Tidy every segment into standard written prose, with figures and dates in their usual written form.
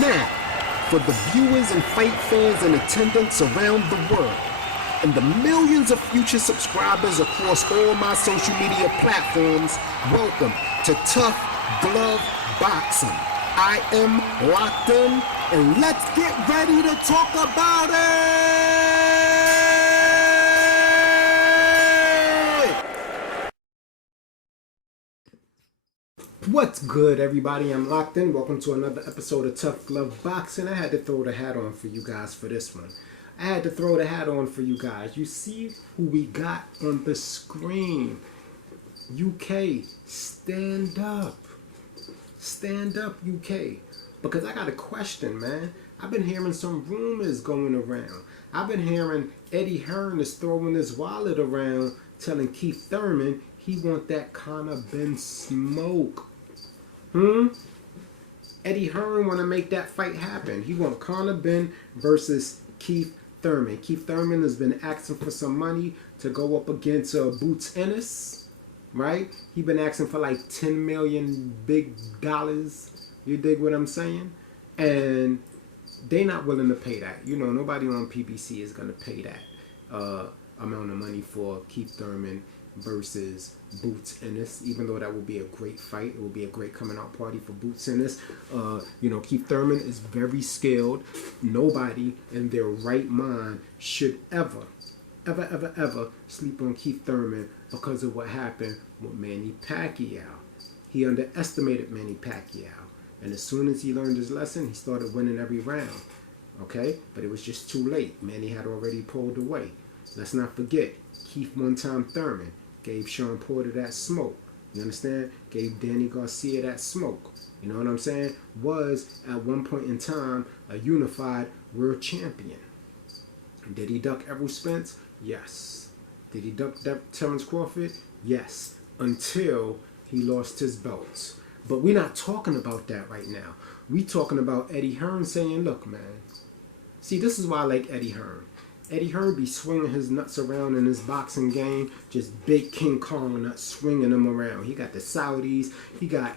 Now, for the viewers and fight fans in attendance around the world, and the millions of future subscribers across all my social media platforms, welcome to Tough Glove Boxing. I am locked in, and let's get ready to talk about it! What's good, everybody? I'm locked in. Welcome to another episode of Tough Glove Boxing. I had to throw the hat on for you guys for this one. I had to throw the hat on for you guys. You see who we got on the screen. UK, stand up. Stand up, UK. Because I got a question, man. I've been hearing some rumors going around. I've been hearing Eddie Hearn is throwing his wallet around telling Keith Thurman he want that Conner Benn smoke. Eddie Hearn want to make that fight happen. He want Conner Benn versus Keith Thurman. Keith Thurman has been asking for some money to go up against Boots Ennis, right? He been asking for like $10 million big dollars. You dig what I'm saying? And they not willing to pay that. You know, nobody on PBC is gonna pay that amount of money for Keith Thurman versus Boots Ennis, even though that will be a great fight. It will be a great coming out party for Boots Ennis. You know, Keith Thurman is very skilled. Nobody in their right mind should ever sleep on Keith Thurman because of what happened with Manny Pacquiao. He underestimated Manny Pacquiao, and as soon as he learned his lesson, he started winning every round. Okay, but it was just too late. Manny had already pulled away. Let's not forget, Keith one-time Thurman gave Sean Porter that smoke. You understand? Gave Danny Garcia that smoke. You know what I'm saying? Was at one point in time a unified world champion. Did he duck Errol Spence? Yes. Did he duck Terrence Crawford? Yes. Until he lost his belts. But we're not talking about that right now. We talking about Eddie Hearn saying, look, man. See, this is why I like Eddie Hearn. Eddie Hearn be swinging his nuts around in his boxing game. Just big King Kong nuts, swinging them around. He got the Saudis. He got,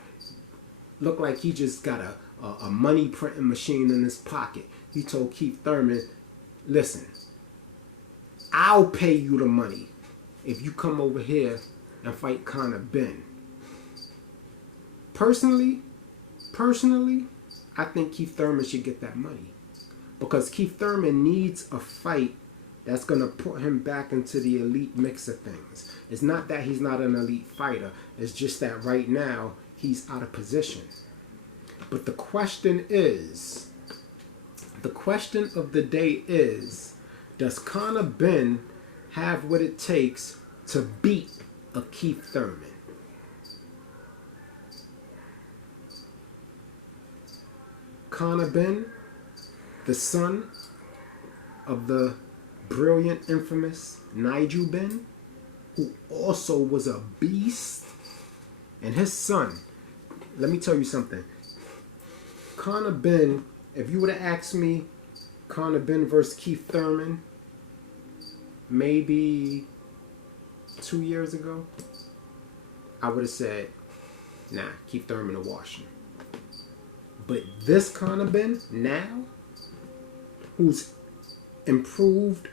look like he just got a money printing machine in his pocket. He told Keith Thurman, listen, I'll pay you the money if you come over here and fight Conner Benn. Personally, I think Keith Thurman should get that money. Because Keith Thurman needs a fight that's going to put him back into the elite mix of things. It's not that he's not an elite fighter. It's just that right now, he's out of position. But the question of the day is, does Conner Benn have what it takes to beat a Keith Thurman? Conner Benn, the son of the brilliant, infamous Nigel Benn, who also was a beast, and his son. Let me tell you something. Conner Benn, if you would have asked me Conner Benn versus Keith Thurman maybe 2 years ago, I would have said, nah, Keith Thurman will wash him. But this Conner Benn now, who's improved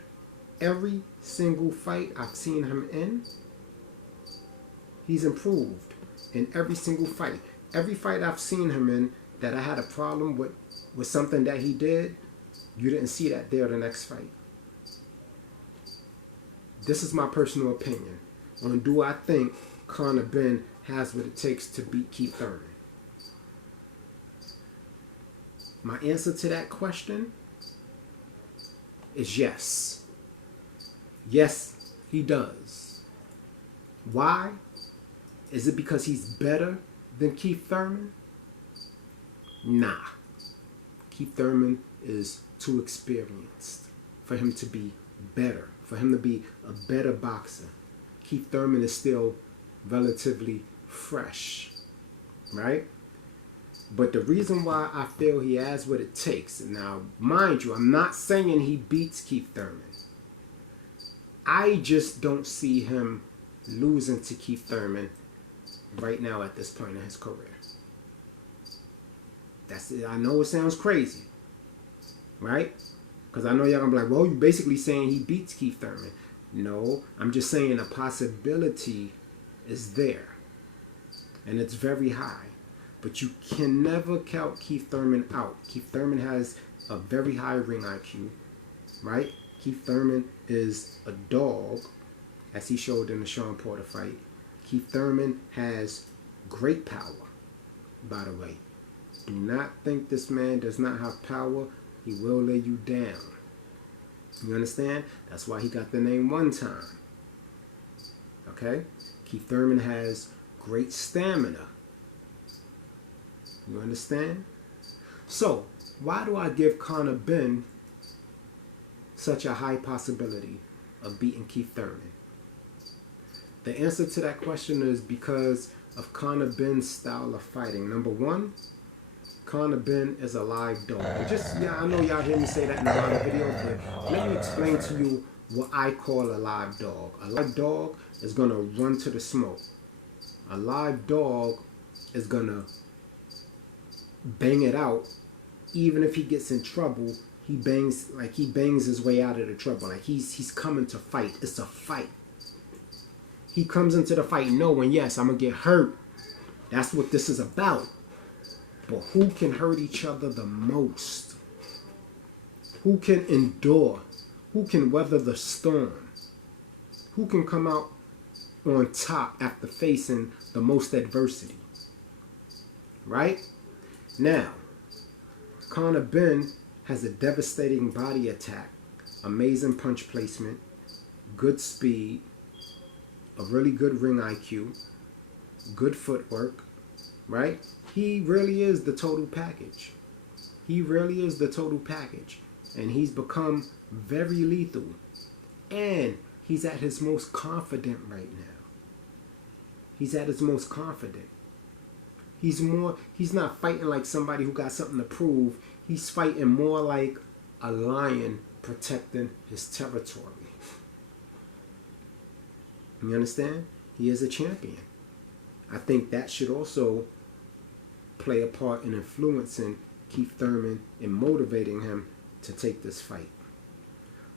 every single fight I've seen him in, he's improved in every single fight. Every fight I've seen him in that I had a problem with something that he did, you didn't see that there the next fight. This is my personal opinion on do I think Conner Benn has what it takes to beat Keith Thurman. My answer to that question is yes. Yes, he does. Why? Is it because he's better than Keith Thurman? Nah. Keith Thurman is too experienced for him to be better, for him to be a better boxer. Keith Thurman is still relatively fresh, right? But the reason why I feel he has what it takes, now mind you, I'm not saying he beats Keith Thurman. I just don't see him losing to Keith Thurman right now at this point in his career. That's it. I know it sounds crazy, right? Because I know y'all gonna be like, well, you're basically saying he beats Keith Thurman. No, I'm just saying the possibility is there, and it's very high. But you can never count Keith Thurman out. Keith Thurman has a very high ring IQ, right? Keith Thurman is a dog, as he showed in the Sean Porter fight. Keith Thurman has great power, by the way. Do not think this man does not have power. He will lay you down. You understand? That's why he got the name One Time. Okay? Keith Thurman has great stamina. You understand? So, why do I give Conner Benn such a high possibility of beating Keith Thurman? The answer to that question is because of Conner Benn's style of fighting. Number one, Conner Benn is a live dog. I know y'all hear me say that in a lot of videos, but let me explain to you what I call a live dog. A live dog is going to run to the smoke. A live dog is going to bang it out. Even if he gets in trouble, he bangs his way out of the trouble. Like he's coming to fight. It's a fight. He comes into the fight knowing, yes, I'm going to get hurt. That's what this is about. But who can hurt each other the most? Who can endure? Who can weather the storm? Who can come out on top after facing the most adversity? Right? Now, Conner Benn has a devastating body attack, amazing punch placement, good speed, a really good ring IQ, good footwork, right? He really is the total package. He really is the total package. And he's become very lethal. And he's at his most confident right now. He's at his most confident. He's not fighting like somebody who got something to prove. He's fighting more like a lion protecting his territory. You understand? He is a champion. I think that should also play a part in influencing Keith Thurman and motivating him to take this fight.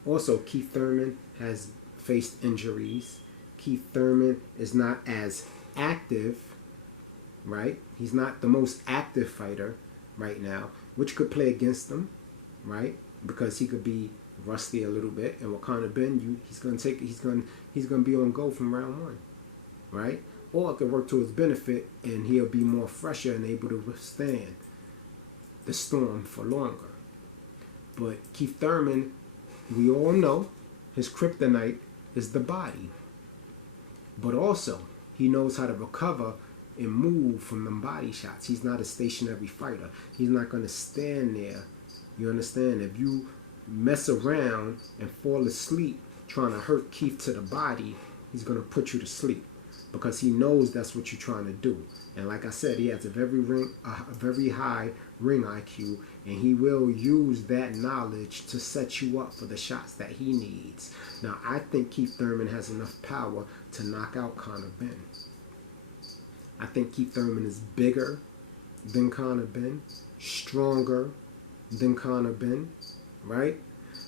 Also, Keith Thurman has faced injuries. Keith Thurman is not as active, right? He's not the most active fighter right now, which could play against him, right? Because he could be rusty a little bit. And with Conner Benn, he's gonna be on go from round one, right? Or it could work to his benefit, and he'll be more fresher and able to withstand the storm for longer. But Keith Thurman, we all know, his kryptonite is the body. But also, he knows how to recover and move from them body shots. He's not a stationary fighter. He's not going to stand there. You understand? If you mess around and fall asleep trying to hurt Keith to the body, he's going to put you to sleep. Because he knows that's what you're trying to do. And like I said, he has a very high ring IQ, and he will use that knowledge to set you up for the shots that he needs. Now, I think Keith Thurman has enough power to knock out Conner Benn. I think Keith Thurman is bigger than Conner Benn, stronger than Conner Benn, right?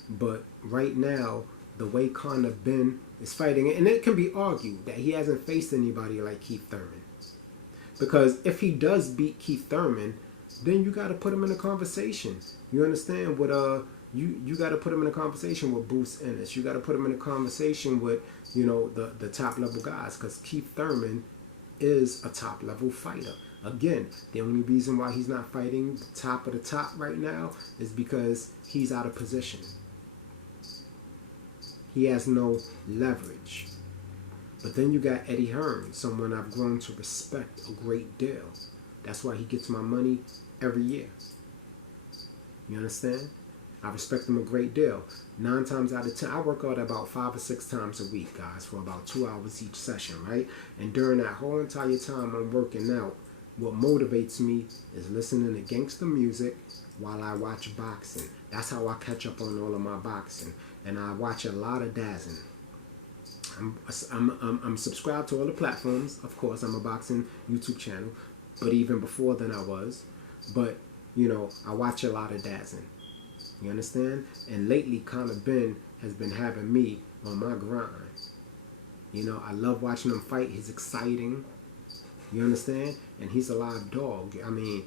But right now, the way Conner Benn is fighting, and it can be argued that he hasn't faced anybody like Keith Thurman. Because if he does beat Keith Thurman, then you got to put him in a conversation. You understand? With you got to put him in a conversation with Bruce Ennis. You got to put him in a conversation with, the top level guys. Because Keith Thurman is a top level fighter. Again, the only reason why he's not fighting the top of the top right now is because he's out of position. He has no leverage. But then you got Eddie Hearn, someone I've grown to respect a great deal. That's why he gets my money every year. You understand? I respect him a great deal. 9 times out of 10, I work out about 5 or 6 times a week, guys, for about 2 hours each session, right? And during that whole entire time I'm working out, what motivates me is listening to gangster music while I watch boxing. That's how I catch up on all of my boxing. And I watch a lot of dazzing. I'm subscribed to all the platforms. Of course, I'm a boxing YouTube channel. But even before then I was. But You know, I watch a lot of dancing. You understand? And lately, Conner Benn has been having me on my grind. You know, I love watching him fight. He's exciting. You understand? And he's a live dog. I mean,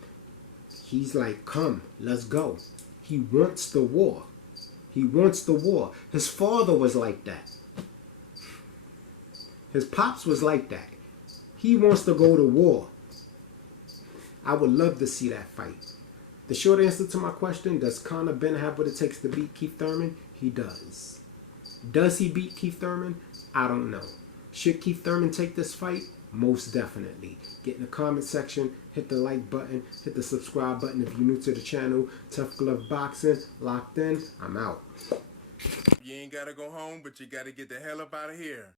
he's like, come, let's go. He wants the war. He wants the war. His father was like that. His pops was like that. He wants to go to war. I would love to see that fight. The short answer to my question, does Conner Benn have what it takes to beat Keith Thurman? He does. Does he beat Keith Thurman? I don't know. Should Keith Thurman take this fight? Most definitely. Get in the comment section, hit the like button, hit the subscribe button if you're new to the channel. Tough Glove Boxing, locked in. I'm out. You ain't gotta go home, but you gotta get the hell up out of here.